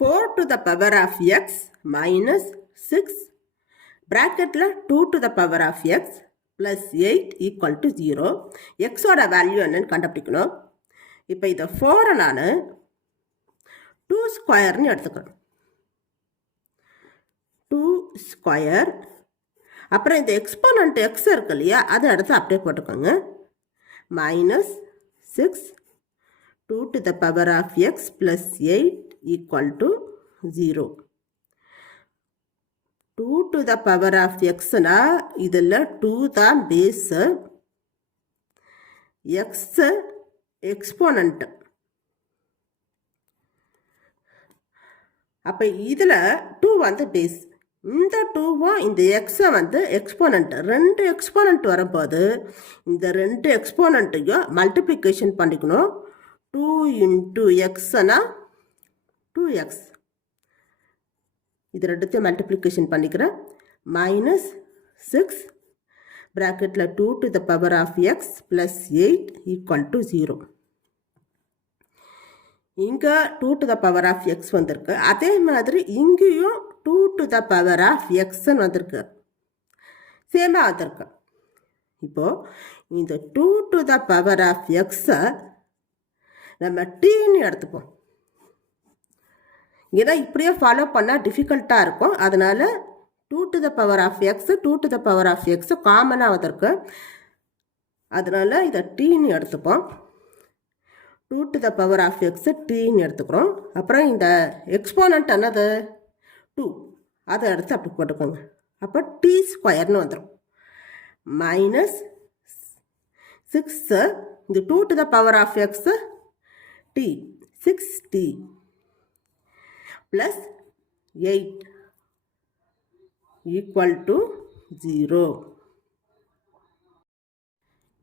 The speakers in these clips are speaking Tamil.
4 to the power of x minus 6 bracketல 2 to the power of x plus 8 equal to 0. x ஓட வேல்யூ என்னன்னு கண்டுபிடிக்கணும். இப்போ இதை 4 நான் 2 ஸ்கொயர்னு எடுத்துக்கிறேன். 2 ஸ்கொயர், அப்புறம் இந்த எக்ஸ்போனன்ட் எக்ஸ் இருக்கு இல்லையா, அதை எடுத்து அப்படியே போட்டுக்கோங்க. Minus 6 2 to the power of x plus 8 equal to 0. 2 to the power of x na இதில் 2 தான் பேஸ், x எக்ஸ்போனன்ட். அப்போ இதில் 2 வந்து பேஸ், இந்த 2வும் இந்த எக்ஸை வந்து எக்ஸ்போனன்ட். ரெண்டு எக்ஸ்போனன்ட் வரும்போது இந்த ரெண்டு எக்ஸ்போனன்ட்டையும் மல்டிப்ளிகேஷன் பண்ணிக்கணும். 2 into xனா 2x, இது ரெண்டுத்தையும் மல்டிப்ளிகேஷன் பண்ணிக்கிறேன். மைனஸ் 6 ப்ராக்கெட்டில் 2 to the power of x plus 8 equal to 0. இங்கே 2 to the power of x வந்திருக்கு, அதே மாதிரி இங்கேயும் 2 to the power of xன்னு வந்திருக்கு, சேமாக வந்திருக்கு. இப்போது இந்த 2 to the power of x-ஐ நம்ம டீன்னு எடுத்துப்போம். ஏன்னா இப்படியே ஃபாலோ பண்ணால் டிஃபிகல்ட்டாக இருக்கும், அதனால் 2 to the power of x 2 to the power of x காமனாக வந்திருக்கு, அதனால் இதை டீன்னு எடுத்துப்போம். 2 to the power of x டீன்னு எடுத்துக்கிறோம். அப்புறம் இந்த எக்ஸ்போனன்ட் என்னது 2, அதை எடுத்து அப்படி போட்டுக்கோங்க. அப்போ டி ஸ்கொயர்னு வந்துடும். மைனஸ் 6 இந்த 2 to the power of x t 6t plus 8 equal to 0.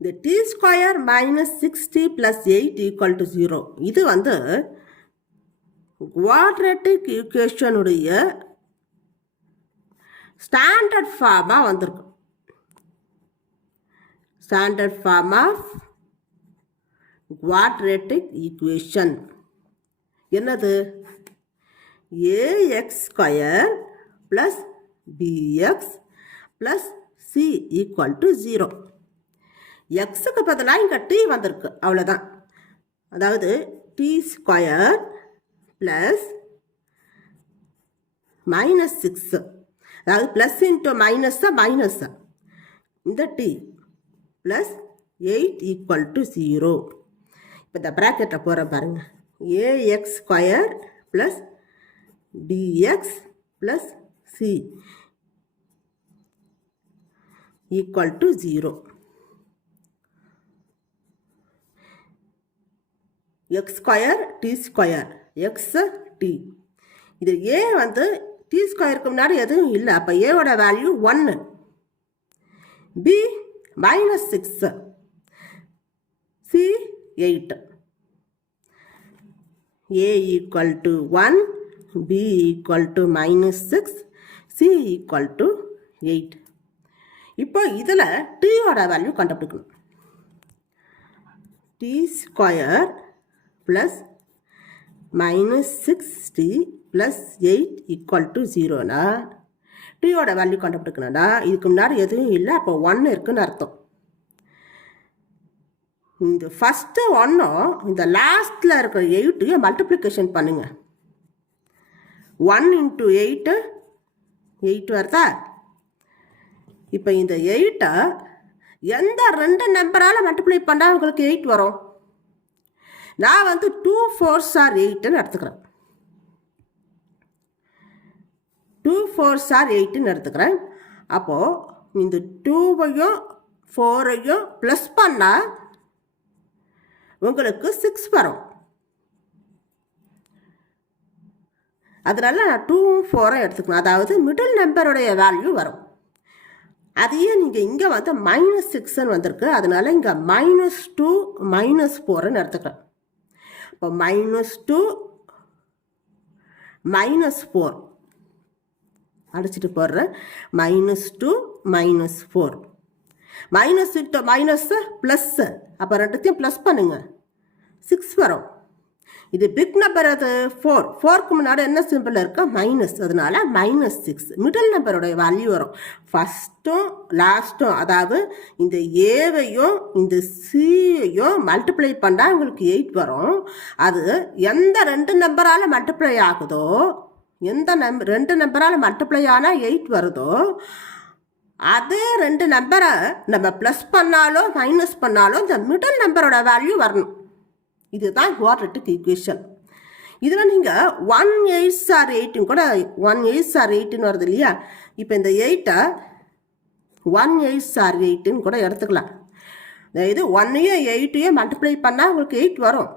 The t square minus 6t plus 8 equal to 0. இது வந்து குவாட்ரேட்டிக் ஈக்குவேஷனுடைய ஸ்டாண்டர்ட் ஃபார்மாக வந்திருக்கு. Standard form of quadratic equation என்னது? ax square plus bx plus c equal to 0. எக்ஸுக்கு பதிலாக இங்கே டி வந்திருக்கு, அவ்வளோதான். அதாவது டி ஸ்கொயர் ப்ளஸ் மைனஸ் 6, அதாவது ப்ளஸ் இன்ட்டு மைனஸா மைனஸா, இந்த டி ப்ளஸ் 8 ஈக்குவல் டு 0. இப்போ இந்த ப்ராக்கெட்டை போகிற பாருங்கள். ax square plus bx plus c equal to 0. X square d square x d, இது ஏ வந்து டி ஸ்கொயருக்கு முன்னாடி எதுவும் இல்லை, அப்போ ஏவோட value 1. B minus 6, C 8. A equal to 1, B equal to minus 6, C equal to 8. இப்போ இதில் டீயோட வேல்யூ கண்டுபிடிக்கணும். T square plus minus 6t plus 8 equal to 0னா டீயோட வேல்யூ கண்டுபிடிக்கணும்னா இதுக்கு முன்னாடி எதுவும் இல்லை, அப்போ 1 இருக்குன்னு அர்த்தம். இந்த ஃபஸ்ட்டு 1ம் இந்த லாஸ்ட்டில் இருக்கிற 8ஐயும் மல்டிப்ளிகேஷன் பண்ணுங்கள். 1 into 8 8 வருதா? இப்போ இந்த 8ஐ எந்த ரெண்டு நம்பரால் மல்டிப்ளை பண்ணால் உங்களுக்கு 8 வரும்? நான் வந்து 2 4s are 8ன்னு எடுத்துக்கிறேன். 2 4s are 8ன்னு எடுத்துக்கிறேன். அப்போது இந்த 2வையும் 4ஐயும் ப்ளஸ் பண்ணால் உங்களுக்கு 6 வரும். அதனால நான் 2 4 எடுத்துக்கணும், அதாவது மிடில் நம்பருடைய வேல்யூ வரும். அதையே நீங்கள் இங்கே வந்து மைனஸ் 6ன்னு வந்திருக்கு, அதனால இங்கே -2 -4ன்னு எடுத்துக்கிறேன். இப்போ -2 -4 அடிச்சுட்டு போடுறேன். -2 -4 மைனஸ் இன்ட்டு மைனஸ் ப்ளஸ்ஸு, அப்போ ரெண்டுத்தையும் ப்ளஸ் பண்ணுங்கள், 6 வரும். இது பிக் நம்பர் அது 4. 4க்கு முன்னாடி என்ன சிம்பிள் இருக்கு? மைனஸ். அதனால -6. மிடில் நம்பருடைய வேல்யூ வரும். ஃபஸ்ட்டும் லாஸ்ட்டும், அதாவது இந்த ஏவையும் இந்த சியையும் மல்டிப்ளை பண்ணால் உங்களுக்கு 8 வரும். அது எந்த 2 நம்பரால் மல்டிப்ளை ஆகுதோ, எந்த 2 நம்பரால் மல்டிப்ளை ஆனால் 8 வருதோ, அதே 2 நம்பரை நம்ம ப்ளஸ் பண்ணாலோ மைனஸ் பண்ணாலோ இந்த மிடில் நம்பரோட வேல்யூ வரணும். இதுதான் குவாட்ரட்டிக் ஈக்குவேஷன். இதில் நீங்கள் 1 8 ஆர் 8 கூட 1 8 ஆர் 8 வருது இல்லையா? இப்போ இந்த 8-ஐ 1 8 ஆர் 8 கூட எடுத்துக்கலாம். இது 1ஐயும் 8ஐயும் மல்டிப்ளை பண்ணால் உங்களுக்கு 8 வரும்.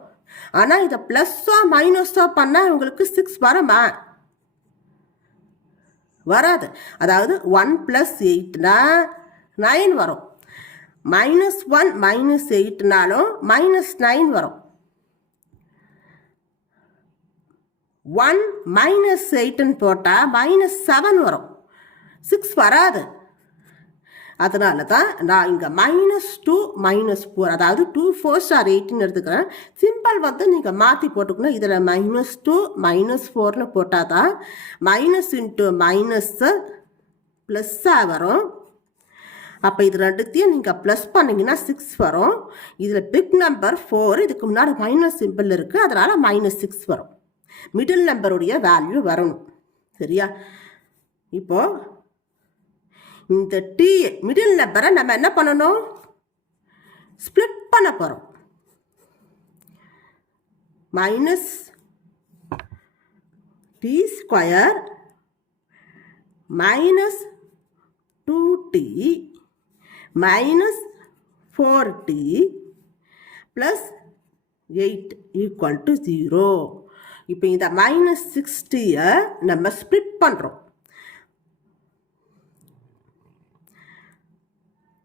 ஆனால் இதை ப்ளஸ்ஸோ மைனஸோ பண்ணால் உங்களுக்கு 6 வருமா? வராது. அதாவது 1 + 8னா 9 வரும். -1 - 8னாலும் -9 வரும். 1 - 8ன்னு போட்டால் -7 வரும். 6 வராது. அதனால தான் நான் இங்கே -2 -4, அதாவது 2 4 ஆர் 8ன்னு எடுத்துக்கிறேன். சிம்பிள் வந்து நீங்கள் மாற்றி போட்டுக்கணும். இதில் -2 -4ன்னு போட்டால் தான் மைனஸ் இன்ட்டு மைனஸ்ஸு ப்ளஸ்ஸாக வரும். அப்போ இது ரெண்டுத்தையும் நீங்கள் ப்ளஸ் பண்ணிங்கன்னா 6 வரும். இதில் பிக் நம்பர் 4, இதுக்கு முன்னாடி மைனஸ் சிம்பிள் இருக்குது, அதனால் -6 வரும். மிடில் நம்பருடைய வேல்யூ வரணும். சரியா? இப்போது இந்த டி மிடில் நம்பரை நம்ம என்ன பண்ணணும்? ஸ்ப்ளிட் பண்ண போகிறோம். -t² -2t -4t +8 = 0. இப்போ இந்த -60-ஐ நம்ம ஸ்ப்ளிட் பண்ணுறோம்.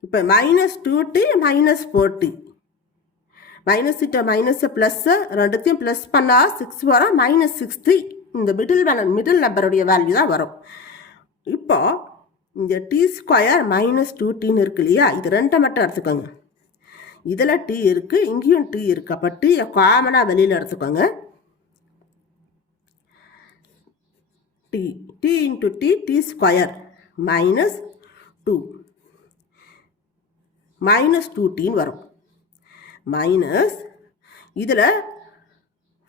இப்போ -2t -4t, -into minus plus ரெண்டுத்தையும் ப்ளஸ் பண்ணால் 6 வரும். -60 இந்த மிடில் நம்பருடைய வேல்யூ தான் வரும். இப்போ இந்த t² -2tன்னு இருக்கு இல்லையா? இது 2 மட்டும் எடுத்துக்கோங்க. இதில் t இருக்குது, இங்கேயும் t இருக்குது. அப்போ t காமனாக வெளியில் எடுத்துக்கோங்க. t இன்ட்டு t t² -2 -2tன்னு வரும். மைனஸ் இதில்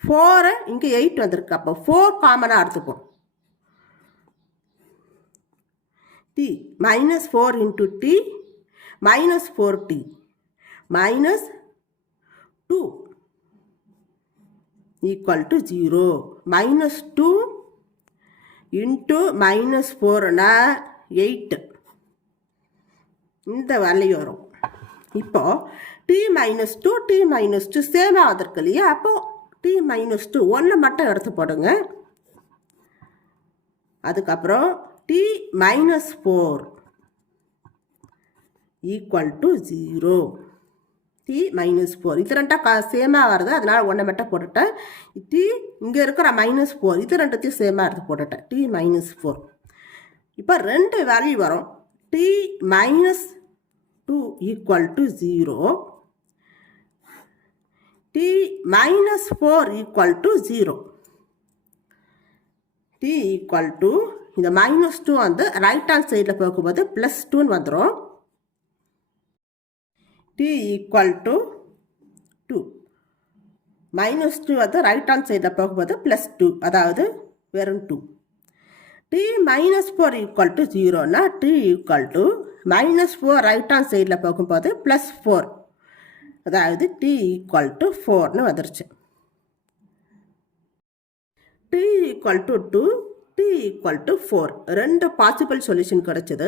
4 இங்கே 8 வந்திருக்கு. அப்போ 4 காமனாக எடுத்துப்போம். t -4 into t -4t -2 = 0. -2 into -4னா 8, இந்த வேல்யூ வரும். இப்போ t -2 t -2 சேமாக வந்திருக்கு இல்லையா? அப்போ t -2 1 மட்டும் எடுத்து போடுங்க. அதுக்கப்புறம் t -4 = 0. t -4 இது ரெண்டாக சேமாக வருது, அதனால் 1 மட்டும் போட்டுட்டேன். t இங்கே இருக்கிற -4 இது ரெண்டுத்தையும் சேமாக எடுத்து போட்டுட்டேன். t -4 இப்போ 2 வேல்யூ வரும். t -2 = 0, t -4 = 0. t = இந்த -2 வந்து ரைட் ஹேண்ட் சைடில் போகும்போது +2ன்னு வந்துடும். t = 2. -2 வந்து ரைட் ஹேண்ட் சைடில் போகும்போது +2, அதாவது வெறும் 2. t -4 = 0னா t = -4 ரைட் ஹேண்ட் சைடில் போகும்போது +4, அதாவது t = 4ன்னு வந்துருச்சு. t = 2, t = 4 2 பாசிபிள் சொல்யூஷன் கிடைச்சது.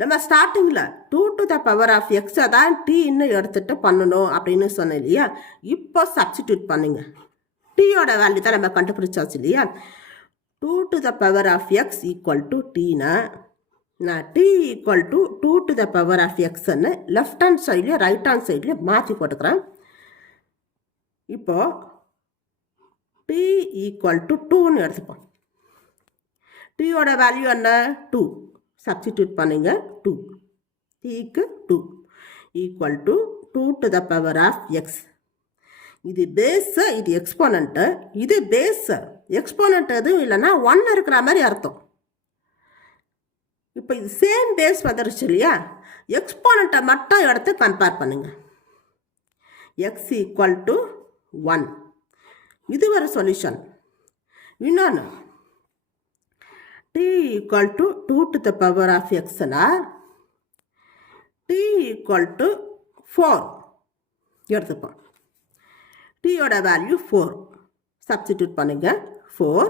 நம்ம ஸ்டார்டிங்கில் 2⁻x தான் t-ன்னு எடுத்துகிட்டு பண்ணணும் அப்படின்னு சொன்னேன் இல்லையா? இப்போ சப்ஸ்டிடியூட் பண்ணுங்க. t-யோட வேல்யூ தான் நம்ம கண்டுபிடிச்சாச்சு இல்லையா? 2⁻x = t-னா நான் t = 2⁻x-ன்னு லெஃப்ட் ஹேண்ட் சைட்லேயும் ரைட் ஹேண்ட் சைட்லேயும் மாற்றி போட்டுக்கிறேன். இப்போது t = 2ன்னு எடுத்துப்போம். t-யோட வேல்யூ என்ன? 2. சப்ஸ்டிடியூட் பண்ணுங்க. 2 t க்கு 2 = 2⁻x. இது பேஸு, இது எக்ஸ்போனண்ட்டு, இது பேஸு. எக்ஸ்போனண்ட் எதுவும் இல்லைன்னா 1 இருக்கிற மாதிரி அர்த்தம். இப்போ இது சேம் பேஸ் வந்துருச்சு இல்லையா, எக்ஸ்போனண்ட்டை மட்டும் எடுத்து கம்பேர் பண்ணுங்க. எக்ஸ் ஈக்குவல் டு 1, இது ஒரு சொல்யூஷன். இன்னொன்று t equal to 2 to the power of xனா t equal to 4 எடுத்துப்போம். டீயோட வேல்யூ 4 சப்ஸ்டிடியூட் பண்ணுங்க. 4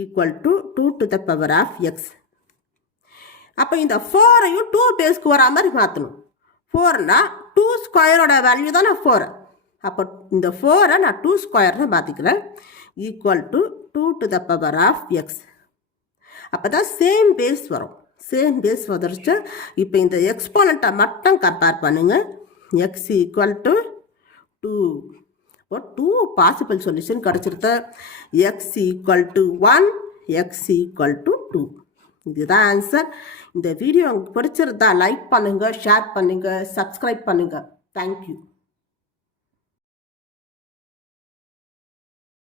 equal to 2 to the power of x. அப்போ இந்த 4ஐயும் 2 பேஸ்க்கு வர மாதிரி மாற்றணும். 4னா 2 ஸ்கொயரோட வேல்யூ தானே 4. அப்போ இந்த 4ஐ நான் 2 ஸ்கொயர்னு மாற்றிக்கிறேன். Equal to 2 to the power of x. அப்போ தான் சேம் பேஸ் வரும். சேம் பேஸ் வந்துருச்சு. இப்போ இந்த எக்ஸ்போனண்ட்டை மட்டும் கம்பேர் பண்ணுங்க. X equal to 2. இப்போ 2 பாசிபிள் சொல்யூஷன் கிடச்சிருது. X equal to 1, X equal to 2. இதுதான் ஆன்சர். இந்த வீடியோ உங்களுக்கு பிடிச்சிருந்தா லைக் பண்ணுங்கள், ஷேர் பண்ணுங்கள், சப்ஸ்கிரைப் பண்ணுங்கள். தேங்க்யூ.